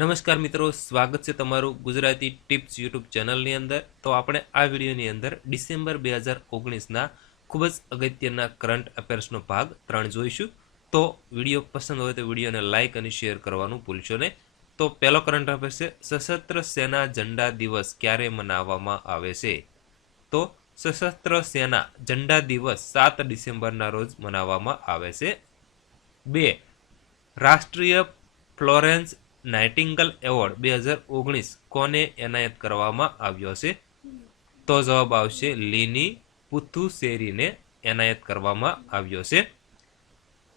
નમસ્કાર મિત્રો, સ્વાગત છે તમારું ગુજરાતી ટિપ્સ યુટ્યુબ ચેનલની અંદર. તો આપણે આ વિડીયોની અંદર ડિસેમ્બર 2019ના ખૂબ જ અગત્યના કરંટ અફેર્સનો ભાગ 3 જોઈશું. તો વિડીયો પસંદ હોય તો વિડીયોને લાઇક અને શેર કરવાનું ભૂલશો નહીં. તો પહેલો કરંટ અફેર છે, સશસ્ત્ર સેના ઝંડા દિવસ ક્યારે મનાવવામાં આવે છે? તો સશસ્ત્ર સેના ઝંડા દિવસ 7 ડિસેમ્બરના રોજ મનાવવામાં આવે છે. 2. રાષ્ટ્રીય ફ્લોરેન્સ નાઇટિંગલ એવોર્ડ 2019 કોને એનાયત કરવામાં આવ્યો છે? તો જવાબ આવશે લીની પુથુસેરીને એનાયત કરવામાં આવ્યો છે.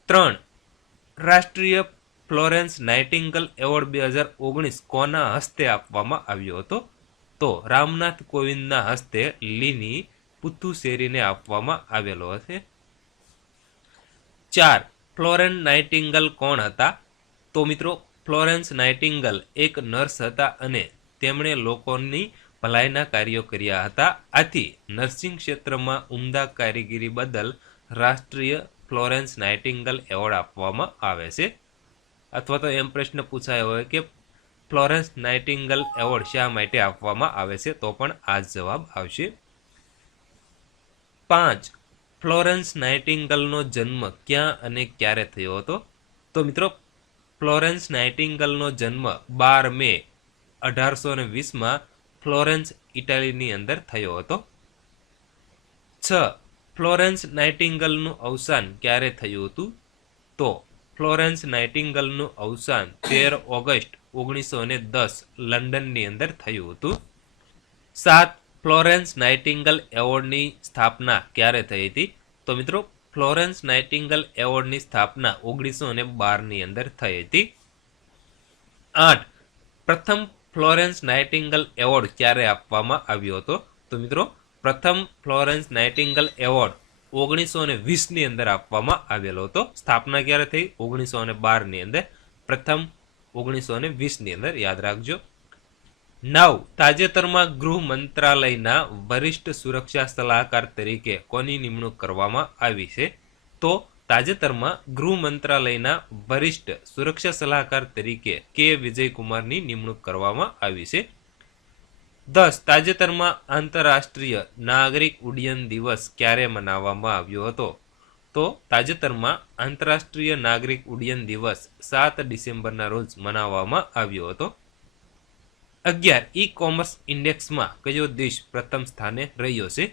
3. રાષ્ટ્રીય ફ્લોરેન્સ નાઇટિંગલ એવોર્ડ 2019 કોના હસ્તે આપવામાં આવ્યો હતો? તો રામનાથ કોવિંદના હસ્તે લીની પુથુસેરીને આપવામાં આવેલો હશે. 4. ફ્લોરેન્સ નાઇટિંગલ કોણ હતા? તો મિત્રો, ફ્લોરેન્સ નાઇટિંગલ એક નર્સ હતા અને તેમણે લોકોની ભલાઈના કાર્યો કર્યા હતા. આથી નર્સિંગ ક્ષેત્રમાં ઉમદા કારીગરી બદલ રાષ્ટ્રીય ફ્લોરેન્સ નાઇટિંગલ એવોર્ડ આપવામાં આવે છે. અથવા તો એમ પ્રશ્ન પૂછાયો હોય કે ફ્લોરેન્સ નાઇટિંગલ એવોર્ડ શા માટે આપવામાં આવે છે? તો પણ આ જ જવાબ આવશે. 5. ફ્લોરેન્સ નાઇટિંગલનો જન્મ ક્યાં અને ક્યારે થયો હતો? તો મિત્રો, ફ્લોરેન્સ નાઇટિંગલનો જન્મ 12 મે 1820માં ફ્લોરેન્સ, ઇટાલીની અંદર થયો હતો. 6. ફ્લોરેન્સ નાઇટિંગલનું અવસાન ક્યારે થયું હતું? તો ફ્લોરેન્સ નાઇટિંગલનું અવસાન 13 ઓગસ્ટ 1910 લંડનની અંદર થયું હતું. 7. ફ્લોરેન્સ નાઇટિંગલ એવોર્ડની સ્થાપના ક્યારે થઈ હતી? તો મિત્રો, ફ્લોરેન્સ નાઇટિંગલ એવોર્ડની સ્થાપના 1912ની અંદર થઈ હતી. 8. પ્રથમ ફ્લોરેન્સ નાઇટિંગલ એવોર્ડ ક્યારે આપવામાં આવ્યો હતો? તો મિત્રો, પ્રથમ ફ્લોરેન્સ નાઇટિંગલ એવોર્ડ 1920ની અંદર આપવામાં આવેલો હતો. સ્થાપના ક્યારે થઈ? 1912ની અંદર. પ્રથમ 1920ની અંદર, યાદ રાખજો. 9. તાજેતરમાં ગૃહ મંત્રાલયના વરિષ્ઠ સુરક્ષા સલાહકાર તરીકે કોની નિમણૂક કરવામાં આવી છે? તો તાજેતરમાં ગૃહ મંત્રાલયના વરિષ્ઠ સુરક્ષા સલાહકાર તરીકે કે વિજયકુમારની નિમણૂક કરવામાં આવી છે. 10. તાજેતરમાં આંતરરાષ્ટ્રીય નાગરિક ઉડ્ડયન દિવસ ક્યારે મનાવવામાં આવ્યો હતો? તો તાજેતરમાં આંતરરાષ્ટ્રીય નાગરિક ઉડ્ડયન દિવસ 7 ડિસેમ્બરના રોજ મનાવવામાં આવ્યો હતો. 11. ઈ કોમર્સ ઇન્ડેક્સમાં કયો દેશ પ્રથમ સ્થાને રહ્યો છે?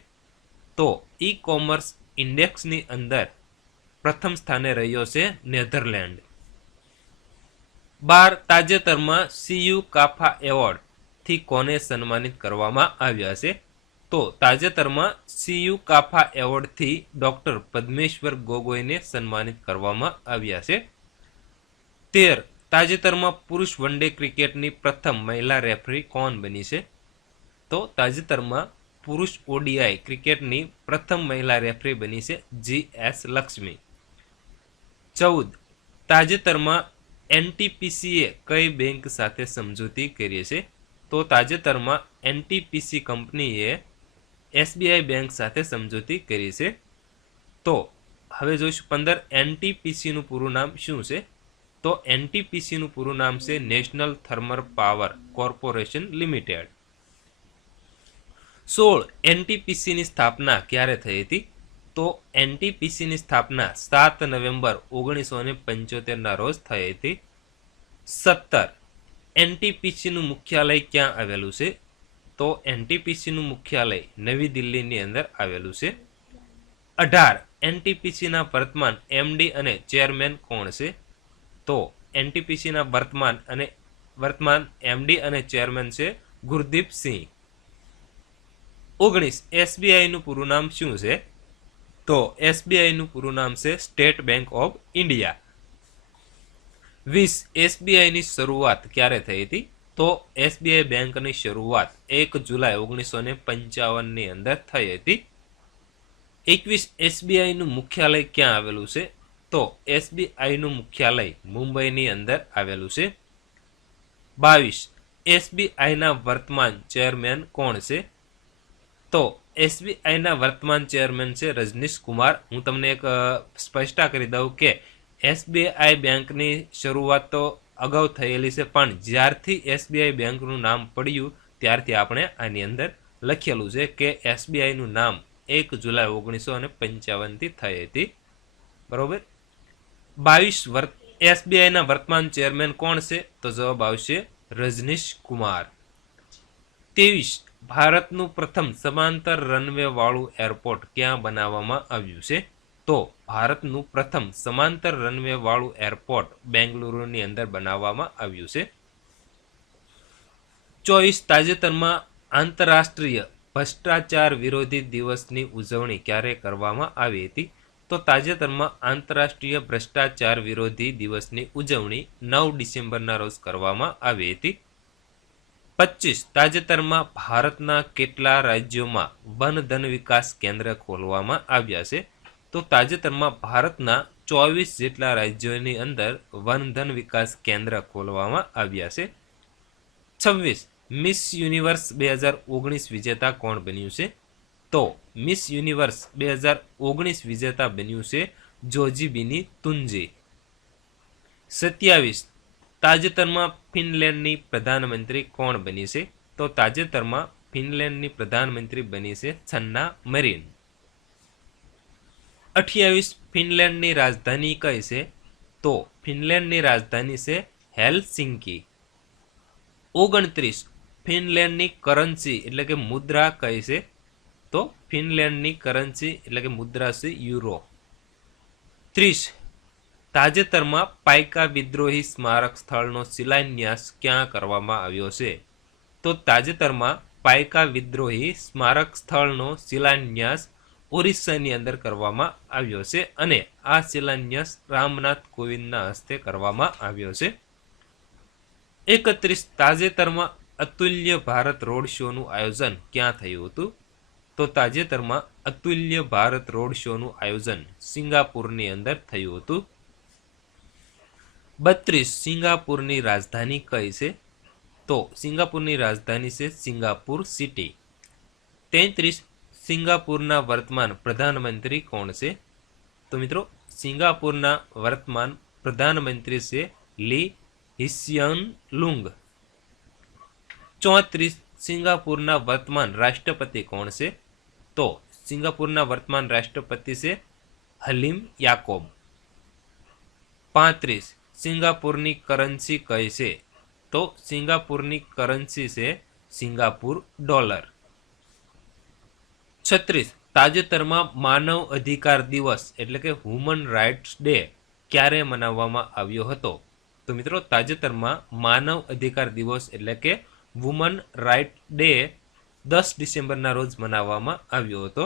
તો ઈ કોમર્સ ઇન્ડેક્સની અંદર પ્રથમ સ્થાને રહ્યો છે નેધરલેન્ડ. 12. તાજેતરમાં સીયુ કાફા એવોર્ડથી કોને સન્માનિત કરવામાં આવ્યા છે? તો તાજેતરમાં સીયુ કાફા એવોર્ડથી ડોક્ટર પદ્મેશ્વર ગોગોઈને સન્માનિત કરવામાં આવ્યા છે. 13. તાજેતરમાં પુરુષ વન ડે ક્રિકેટની પ્રથમ મહિલા રેફરી કોણ બની છે? તો તાજેતરમાં પુરુષ ઓડીઆઈ ક્રિકેટની પ્રથમ મહિલા રેફરી બની છે GS લક્ષ્મી. 14. તાજેતરમાં એનટીપીસીએ કઈ બેંક સાથે સમજૂતી કરી છે? તો તાજેતરમાં એનટીપીસી કંપનીએ SBI બેંક સાથે સમજૂતી કરી છે. તો હવે જોઈશું 15. એનટીપીસીનું પૂરું નામ શું છે? તો એનટીપીસીનું પૂરું નામ છે national thermal power corporation limited. 16. એનટીપીસીની સ્થાપના ક્યારે થઈ હતી? તો એનટીપીસીની સ્થાપના 7 નવેમ્બર 1975ના રોજ થઈ હતી. 17. એનટીપીસીનું મુખ્યાલય ક્યાં આવેલું છે? તો એનટીપીસીનું મુખ્યાલય નવી દિલ્હીની અંદર આવેલું છે. 18. એનટીપીસીના વર્તમાન MD અને ચેરમેન કોણ છે? તો એનટીપીસીના વર્તમાન MD અને ચેરમેન છે ગુરદીપ સિંહ. 19. SBIનું પૂરું નામ શું છે? તો SBIનું પૂરું નામ છે સ્ટેટ બેંક ઓફ ઇન્ડિયા. 20. SBIની શરૂઆત ક્યારે થઈ હતી? તો SBI બેંકની શરૂઆત 1 જુલાઈ 1955ની અંદર થઈ હતી. 21. SBIનું મુખ્યાલય ક્યાં આવેલું છે? તો SBIનું મુખ્યાલય મુંબઈની અંદર આવેલું છે. 22. SBIના વર્તમાન ચેરમેન કોણ છે? તો SBIના વર્તમાન ચેરમેન છે રજનીશ કુમાર. હું તમને એક સ્પષ્ટતા કરી દઉં કે SBI બેંકની શરૂઆત તો અગાઉ થયેલી છે, પણ જ્યારથી એસબીઆઈ બેંકનું નામ પડ્યું ત્યારથી આપણે આની અંદર લખેલું છે કે એસબીઆઈનું નામ 1 જુલાઈ 1955થી થઈ હતી. બરોબર. 22 એસબીઆઈના વર્તમાન ચેરમેન કોણ છે? તો જવાબ આવશે રજનીશ કુમાર. 23 ભારતનું પ્રથમ સમાંતર રનવે વાળું એરપોર્ટ ક્યાં બનાવવામાં આવ્યું છે? તો ભારતનું પ્રથમ સમાંતર રનવે વાળું એરપોર્ટ બેંગલુરુની અંદર બનાવવામાં આવ્યું છે. 24 તાજેતરમાં આંતરરાષ્ટ્રીય ભ્રષ્ટાચાર વિરોધી દિવસની ઉજવણી ક્યારે કરવામાં આવી હતી? તો તાજેતરમાં આંતરરાષ્ટ્રીય ભ્રષ્ટાચાર વિરોધી દિવસની ઉજવણી 9 ડિસેમ્બરના રોજ કરવામાં આવી હતી. 25 તાજેતરમાં ભારતના કેટલા રાજ્યોમાં વન ધન વિકાસ કેન્દ્ર ખોલવામાં આવ્યા છે? તો તાજેતરમાં ભારતના 24 જેટલા રાજ્યોની અંદર વન ધન વિકાસ કેન્દ્ર ખોલવામાં આવ્યા છે. 26 મિસ યુનિવર્સ 2019 વિજેતા કોણ બન્યું છે? તો મિસ યુનિવર્સ 2019 વિજેતા બન્યું છે જોજીબીની તુન્જી. 27 તાજેતરમાં ફિનલેન્ડની પ્રધાનમંત્રી કોણ બની છે? તો તાજેતરમાં ફિનલેન્ડની પ્રધાનમંત્રી બની છે સન્ના મરીન. 28 ફિનલેન્ડની રાજધાની કઈ છે? તો ફિનલેન્ડની રાજધાની છે હેલસિંકી. 29 ફિનલેન્ડની કરન્સી એટલે કે મુદ્રા કઈ છે? તો ફિનલેન્ડની કરન્સી એટલે કે મુદ્રા છે યુરો. 30 તાજેતરમાં પાઇકા વિદ્રોહી સ્મારક સ્થળનો શિલાન્યાસ ક્યાં કરવામાં આવ્યો છે? તો તાજેતરમાં પાઇકા વિદ્રોહી સ્મારક સ્થળનો શિલાન્યાસ ઓરિસ્સાની અંદર કરવામાં આવ્યો છે અને આ શિલાન્યાસ રામનાથ કોવિંદના હસ્તે કરવામાં આવ્યો છે. 31 તાજેતરમાં અતુલ્ય ભારત રોડ શોનું આયોજન ક્યાં થયું હતું? તો તાજેતરમાં અતુલ્ય ભારત રોડ શોનું આયોજન સિંગાપુરની અંદર થયું હતું. 32 સિંગાપુરની રાજધાની કઈ છે? તો સિંગાપુરની રાજધાની છે સિંગાપુર સિટી. 33 સિંગાપુરના વર્તમાન પ્રધાનમંત્રી કોણ છે? તો મિત્રો સિંગાપુરના વર્તમાન પ્રધાનમંત્રી છે લી હિસ્યન લુંગ. 34 સિંગાપુરના વર્તમાન રાષ્ટ્રપતિ કોણ છે? તો સિંગાપુરના વર્તમાન રાષ્ટ્રપતિ છે હલીમ યાકોબ. 35 સિંગાપુરની કરન્સી કઈ છે? તો સિંગાપુરની કરન્સી છે સિંગાપુર ડોલર. 36 તાજેતરમાં માનવ અધિકાર દિવસ એટલે કે હ્યુમન રાઇટ્સ ડે ક્યારે મનાવવામાં આવ્યો હતો? તો મિત્રો તાજેતરમાં માનવ અધિકાર દિવસ એટલે કે વુમન રાઇટ ડે 10 ડિસેમ્બરના રોજ મનાવવામાં આવ્યો હતો.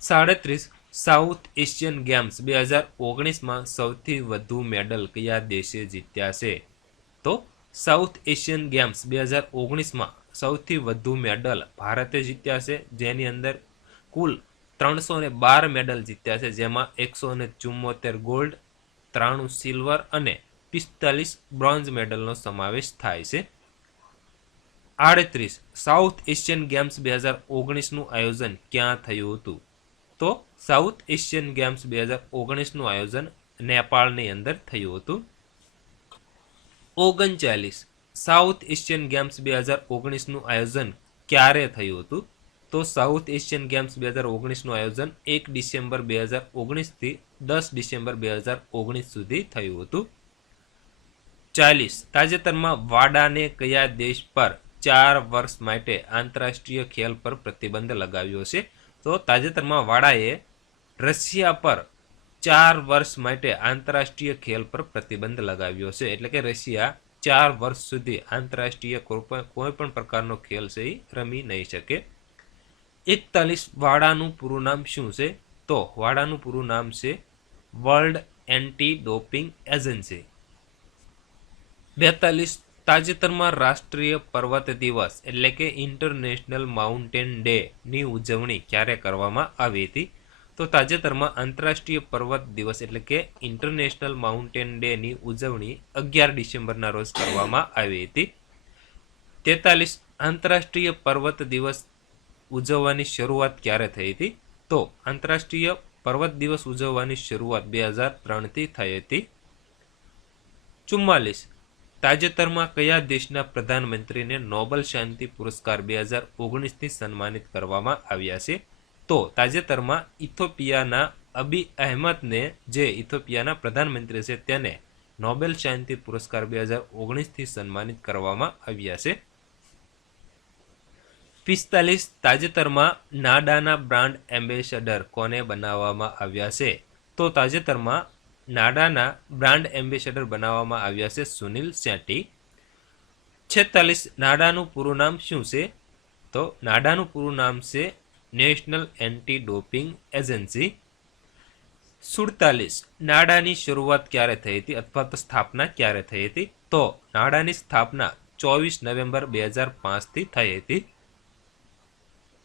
37 સાઉથ એશિયન ગેમ્સ 2019માં સૌથી વધુ મેડલ કયા દેશે જીત્યા છે? તો સાઉથ એશિયન ગેમ્સ 2019માં સૌથી વધુ મેડલ ભારતે જીત્યા છે, જેની અંદર કુલ 312 મેડલ જીત્યા છે, જેમાં 174 ગોલ્ડ, 93 સિલ્વર અને 45 બ્રોન્ઝ મેડલનો સમાવેશ થાય છે. 38 સાઉથ એશિયન ગેમ્સ 2019નું આયોજન ક્યાં થયું હતું? તો સાઉથ એશિયન ગેમ્સ 2019નું આયોજન નેપાળની અંદર થયું હતું. 39 સાઉથ એશિયન ગેમ્સ 2019નું આયોજન ક્યારે થયું હતું? તો સાઉથ એશિયન ગેમ્સ 2019નું આયોજન 1 ડિસેમ્બર 2019થી 10 ડિસેમ્બર 2019 સુધી થયું હતું. 40 તાજેતરમાં વાડાને કયા દેશ પર 4 વર્ષ માટે આંતરરાષ્ટ્રીય ખેલ પર પ્રતિબંધ લગાવ્યો છે? તો તાજેતરમાં વાડાએ રશિયા પર 4 વર્ષ માટે આંતરરાષ્ટ્રીય ખેલ પર પ્રતિબંધ લગાવ્યો છે, એટલે કે રશિયા 4 વર્ષ સુધી આંતરરાષ્ટ્રીય કોઈ પણ પ્રકારનો ખેલ છે એ રમી નહીં શકે. 41 વાડાનું પૂરું નામ શું છે? તો વાડાનું પૂરું નામ છે વર્લ્ડ એન્ટી ડોપિંગ એજન્સી. 42 તાજેતરમાં રાષ્ટ્રીય પર્વત દિવસ એટલે કે ઇન્ટરનેશનલ માઉન્ટેન ડે ની ઉજવણી ક્યારે કરવામાં આવી હતી? તો તાજેતરમાં આંતરરાષ્ટ્રીય પર્વત દિવસ એટલે કે ઇન્ટરનેશનલ માઉન્ટેન ડે ની ઉજવણી 11 ડિસેમ્બરના રોજ કરવામાં આવી હતી. 43 આંતરરાષ્ટ્રીય પર્વત દિવસ ઉજવવાની શરૂઆત ક્યારે થઈ હતી? તો આંતરરાષ્ટ્રીય પર્વત દિવસ ઉજવવાની શરૂઆત 2003થી થઈ હતી. 44 તાજેતરમાં કયા દેશના પ્રધાનમંત્રીને નોબેલ શાંતિ પુરસ્કાર 2019થી સન્માનિત કરવામાં આવ્યા છે? તો તાજેતરમાં ઇથોપિયાના અબી અહેમદને, જે ઇથોપિયાના પ્રધાનમંત્રી છે, તેને નોબેલ શાંતિ પુરસ્કાર 2019થી સન્માનિત કરવામાં આવ્યા છે. 45. તાજેતરમાં નાડાના બ્રાન્ડ એમ્બેસેડર કોને બનાવવામાં આવ્યા છે? તો તાજેતરમાં નાડાના બ્રાન્ડ એમ્બેસેડર બનાવવામાં આવ્યા છે સુનિલ શેટ્ટી. 46. નાડાનું પૂરું નામ શું છે? તો નાડાનું પૂરું નામ છે નેશનલ એન્ટી ડોપિંગ એજન્સી. 47. નાડાની શરૂઆત ક્યારે થઈ હતી અથવા તો સ્થાપના ક્યારે થઈ હતી? તો નાડાની સ્થાપના 24 નવેમ્બર 2005થી થઈ હતી.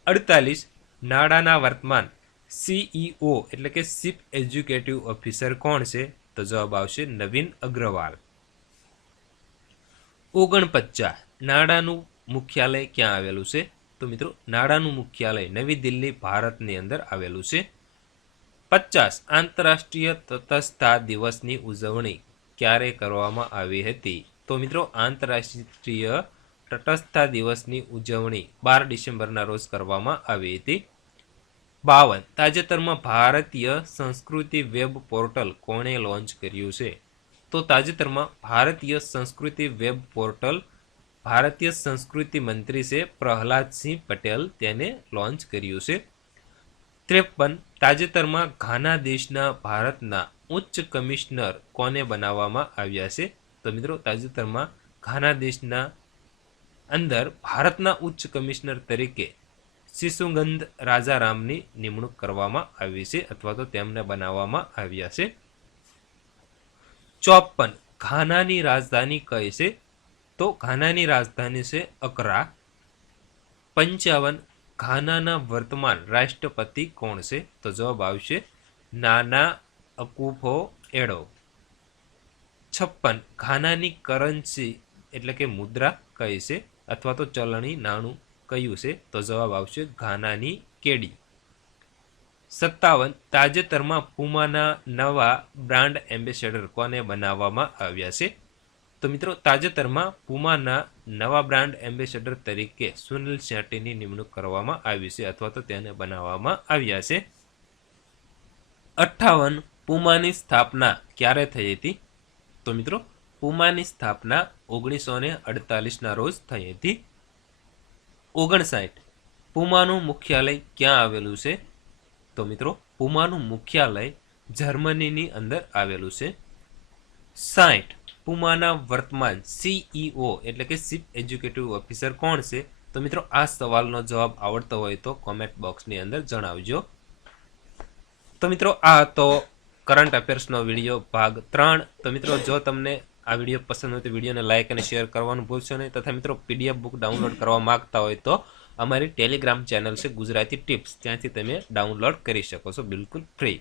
48. નાડાના વર્તમાન CEO એટલે કે ચીફ એક્ઝિક્યુટિવ ઓફિસર કોણ છે? તો જવાબ આવશે નવીન અગ્રવાલ. 49. નાડાનું મુખ્યાલય ક્યાં આવેલું છે? તો મિત્રો નાડાનું મુખ્યાલય નવી દિલ્હી, ભારતની અંદર આવેલું છે. 50. આંતરરાષ્ટ્રીય તટસ્થતા દિવસની ઉજવણી ક્યારે કરવામાં આવી હતી? તો મિત્રો આંતરરાષ્ટ્રીય તટસ્થતા દિવસની ઉજવણી 12 ડિસેમ્બરના રોજ કરવામાં આવી હતી. 52. તાજેતરમાં ભારતીય સંસ્કૃતિ વેબ પોર્ટલ કોણે લોન્ચ કર્યું છે? તો તાજેતરમાં ભારતીય સંસ્કૃતિ વેબ પોર્ટલ ભારતીય સંસ્કૃતિ મંત્રી છે પ્રહલાદસિંહ પટેલ, તેને લોન્ચ કર્યું છે. 53. તાજેતરમાં ઘાના દેશના ભારતના ઉચ્ચ કમિશનર કોને બનાવવામાં આવ્યા છે? તો મિત્રો તાજેતરમાં ઘાના દેશના અંદર ભારતના ઉચ્ચ કમિશનર તરીકે શિશુગંધ રાજારામની નિમણૂક કરવામાં આવી છે અથવા તો તેમને બનાવવામાં આવ્યા છે. 54. ઘાનાની રાજધાની કઈ છે? તો ઘાનાની રાજધાની છે અકરા. 55. ઘાનાના વર્તમાન રાષ્ટ્રપતિ કોણ છે? તો જવાબ આવશે નાના અકુફો એડો. 56. ઘાનાની કરન્સી એટલે કે મુદ્રા કઈ છે અથવા તો ચલણી નાણું કયું છે? તો જવાબ આવશે ઘાનાની કેડી. 57. તાજેતરમાં પુમાના નવા બ્રાન્ડ એમ્બેસેડર કોને બનાવવામાં આવ્યા છે? તો મિત્રો તાજેતરમાં પુમાના નવા બ્રાન્ડ એમ્બેસેડર તરીકે સુનિલ શેટ્ટીની નિમણૂક કરવામાં આવી છે અથવા તો તેને બનાવવામાં આવ્યા છે. 58. પુમાની સ્થાપના ક્યારે થઈ હતી? તો મિત્રો પુમાની સ્થાપના 1948ના રોજ થઈ હતી. 59. પુમાનું મુખ્યાલય ક્યાં આવેલું છે? તો મિત્રો પુમાનું મુખ્યાલય જર્મનીની અંદર આવેલું છે. 60. પુમાના વર્તમાન CEO એટલે કે ચીફ એક્ઝિક્યુટિવ ઓફિસર કોણ છે? તો મિત્રો આ સવાલનો જવાબ આવડતો હોય તો કોમેન્ટ બોક્સની અંદર જણાવજો. તો મિત્રો આ હતો કરંટ અફેર્સનો વિડીયો ભાગ 3. તો મિત્રો જો તમને આ વિડીયો પસંદ હોય તો વિડીયોને લાઇક અને શેર કરવાનું ભૂલશો નહીં. તથા મિત્રો PDF બુક ડાઉનલોડ કરવા માંગતા હોય તો અમારી ટેલિગ્રામ ચેનલ છે ગુજરાતી ટિપ્સ, ત્યાંથી તમે ડાઉનલોડ કરી શકો છો બિલકુલ ફ્રી.